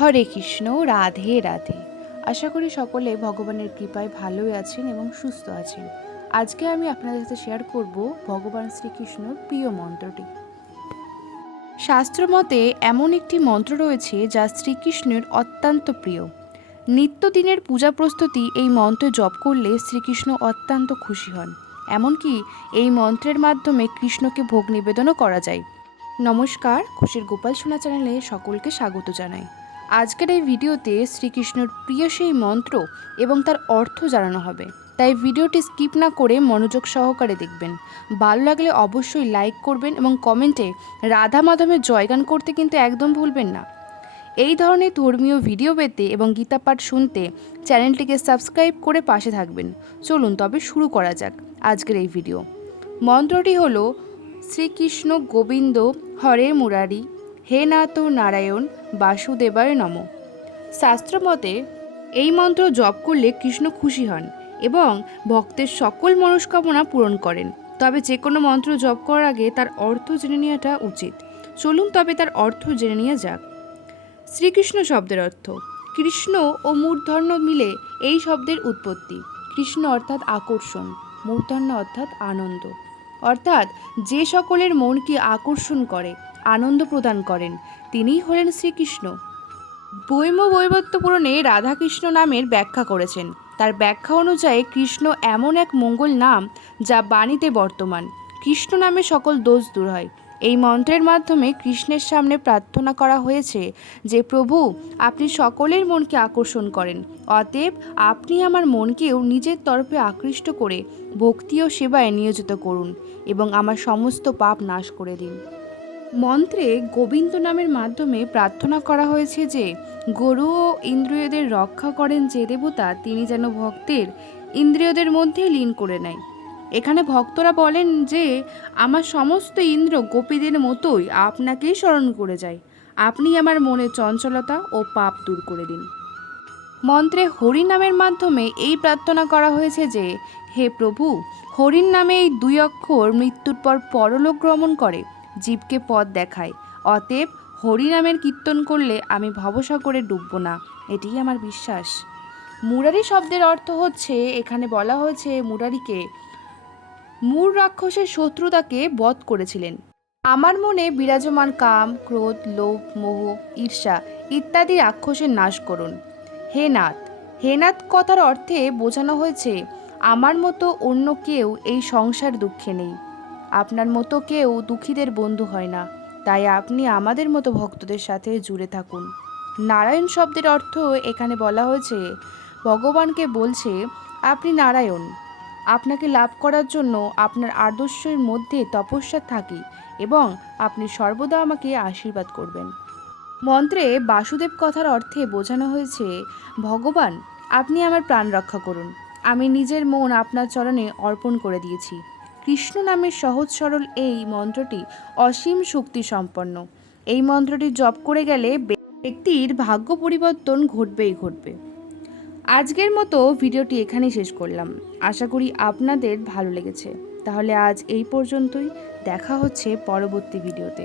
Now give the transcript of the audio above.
হরে কৃষ্ণ, রাধে রাধে। আশা করি সকলে ভগবানের কৃপায় ভালোই আছেন এবং সুস্থ আছেন। আজকে আমি আপনাদের সাথে শেয়ার করব ভগবান শ্রীকৃষ্ণর প্রিয় মন্ত্রটি। শাস্ত্রমতে এমন একটি মন্ত্র রয়েছে যা শ্রীকৃষ্ণের অত্যন্ত প্রিয়। নিত্যদিনের পূজা প্রস্তুতি এই মন্ত্র জপ করলে শ্রীকৃষ্ণ অত্যন্ত খুশি হন। এমনকি এই মন্ত্রের মাধ্যমে কৃষ্ণকে ভোগ নিবেদনও করা যায়। নমস্কার, খুশির গোপাল সোনা চ্যানেলে সকলকে স্বাগত জানাই। আজকের এই ভিডিওতে শ্রীকৃষ্ণর প্রিয় সেই মন্ত্র এবং তার অর্থ জানানো হবে। তাই ভিডিওটি স্কিপ না করে মনোযোগ সহকারে দেখবেন। ভালো লাগলে অবশ্যই লাইক করবেন এবং কমেন্টে রাধা মাধবের জয়গান করতে কিন্তু একদম ভুলবেন না। এই ধরনের ধর্মীয় ভিডিও পেতে এবং গীতা পাঠ শুনতে চ্যানেলটিকে সাবস্ক্রাইব করে পাশে থাকবেন। চলুন তবে শুরু করা যাক আজকের এই ভিডিও। মন্ত্রটি হলো শ্রীকৃষ্ণ গোবিন্দ হরে মুরারি। হে নাথ নারায়ণ, বাসুদেবায় নম। শাস্ত্রমতে এই মন্ত্র জপ করলে কৃষ্ণ খুশি হন এবং ভক্তের সকল মনস্কামনা পূরণ করেন। তবে যে কোনো মন্ত্র জপ করার আগে তার অর্থ জেনে নেওয়াটা উচিত। চলুন তবে তার অর্থ জেনে নেওয়া যাক। শ্রীকৃষ্ণ শব্দের অর্থ, কৃষ্ণ ও মূর্ধন্য মিলে এই শব্দের উৎপত্তি। কৃষ্ণ অর্থাৎ আকর্ষণ, মূর্ধন্য অর্থাৎ আনন্দ। অর্থাৎ যে সকলের মনকে আকর্ষণ করে, আনন্দ প্রদান করেন, তিনিই হলেন শ্রীকৃষ্ণ। বৈম বৈবত্য পূরণে রাধাকৃষ্ণ নামের ব্যাখ্যা করেছেন। তার ব্যাখ্যা অনুযায়ী কৃষ্ণ এমন এক মঙ্গল নাম যা বাণীতে বর্তমান। কৃষ্ণ নামে সকল দোষ দূর হয়। এই মন্ত্রের মাধ্যমে কৃষ্ণের সামনে প্রার্থনা করা হয়েছে যে, প্রভু, আপনি সকলের মনকে আকর্ষণ করেন। অতএব আপনি আমার মনকেও নিজের তরফে আকৃষ্ট করে ভক্তি ও সেবায় নিয়োজিত করুন। এবং আমার সমস্ত পাপ নাশ করে দিন। মন্ত্রে গোবিন্দ নামের মাধ্যমে প্রার্থনা করা হয়েছে যে, গরু ও ইন্দ্রিয়দের রক্ষা করেন যে দেবতা, তিনি যেন ভক্তের ইন্দ্রিয়দের মধ্যে লীন করে নেয়। এখানে ভক্তরা বলেন যে, আমার সমস্ত ইন্দ্র গোপীদের মতোই আপনাকেই স্মরণ করে যায়। আপনি আমার মনে চঞ্চলতা ও পাপ দূর করে দিন। মন্ত্রে হরি নামের মাধ্যমে এই প্রার্থনা করা হয়েছে যে, হে প্রভু, হরির নামে এই দুই অক্ষর মৃত্যুর পর পরলোক গমন করে, জীবকে পথ দেখায়। অতএব হরি নামের কীর্তন করলে আমি ভবসাগরে ডুবব না। এটিই আমার বিশ্বাস। মুরারি শব্দের অর্থ হচ্ছে, এখানে বলা হয়েছে মুরারিকে, মূর রাক্ষসের শত্রুতাকে বধ করেছিলেন। আমার মনে বিরাজমান কাম, ক্রোধ, লোভ, মোহ, ঈর্ষা ইত্যাদি রাক্ষসের নাশ করুন। হে নাথ হে নাথ কথার অর্থে বোঝানো হয়েছে, আমার মতো অন্য কেউ এই সংসার দুঃখে নেই। আপনার মতো কেউ দুঃখীদের বন্ধু হয় না, তাই আপনি আমাদের মতো ভক্তদের সাথে জুড়ে থাকুন। নারায়ণ শব্দের অর্থ এখানে বলা হয়েছে, ভগবানকে বলছে, আপনি নারায়ণ। আপনাকে লাভ করার জন্য আপনার আদর্শের মধ্যে তপস্যা থাকি এবং আপনি সর্বদা আমাকে আশীর্বাদ করবেন। মন্ত্রে বাসুদেব কথার অর্থে বোঝানো হয়েছে, ভগবান, আপনি আমার প্রাণ রক্ষা করুন। আমি নিজের মন আপনার চরণে অর্পণ করে দিয়েছি। কৃষ্ণ নামের সহজ সরল এই মন্ত্রটি অসীম শক্তি সম্পন্ন এই মন্ত্রটি জপ করে গেলে ব্যক্তির ভাগ্য পরিবর্তন ঘটবেই ঘটবে। আজকের মতো ভিডিওটি এখানেই শেষ করলাম। আশা করি আপনাদের ভালো লেগেছে। তাহলে আজ এই পর্যন্তই। দেখা হচ্ছে পরবর্তী ভিডিওতে।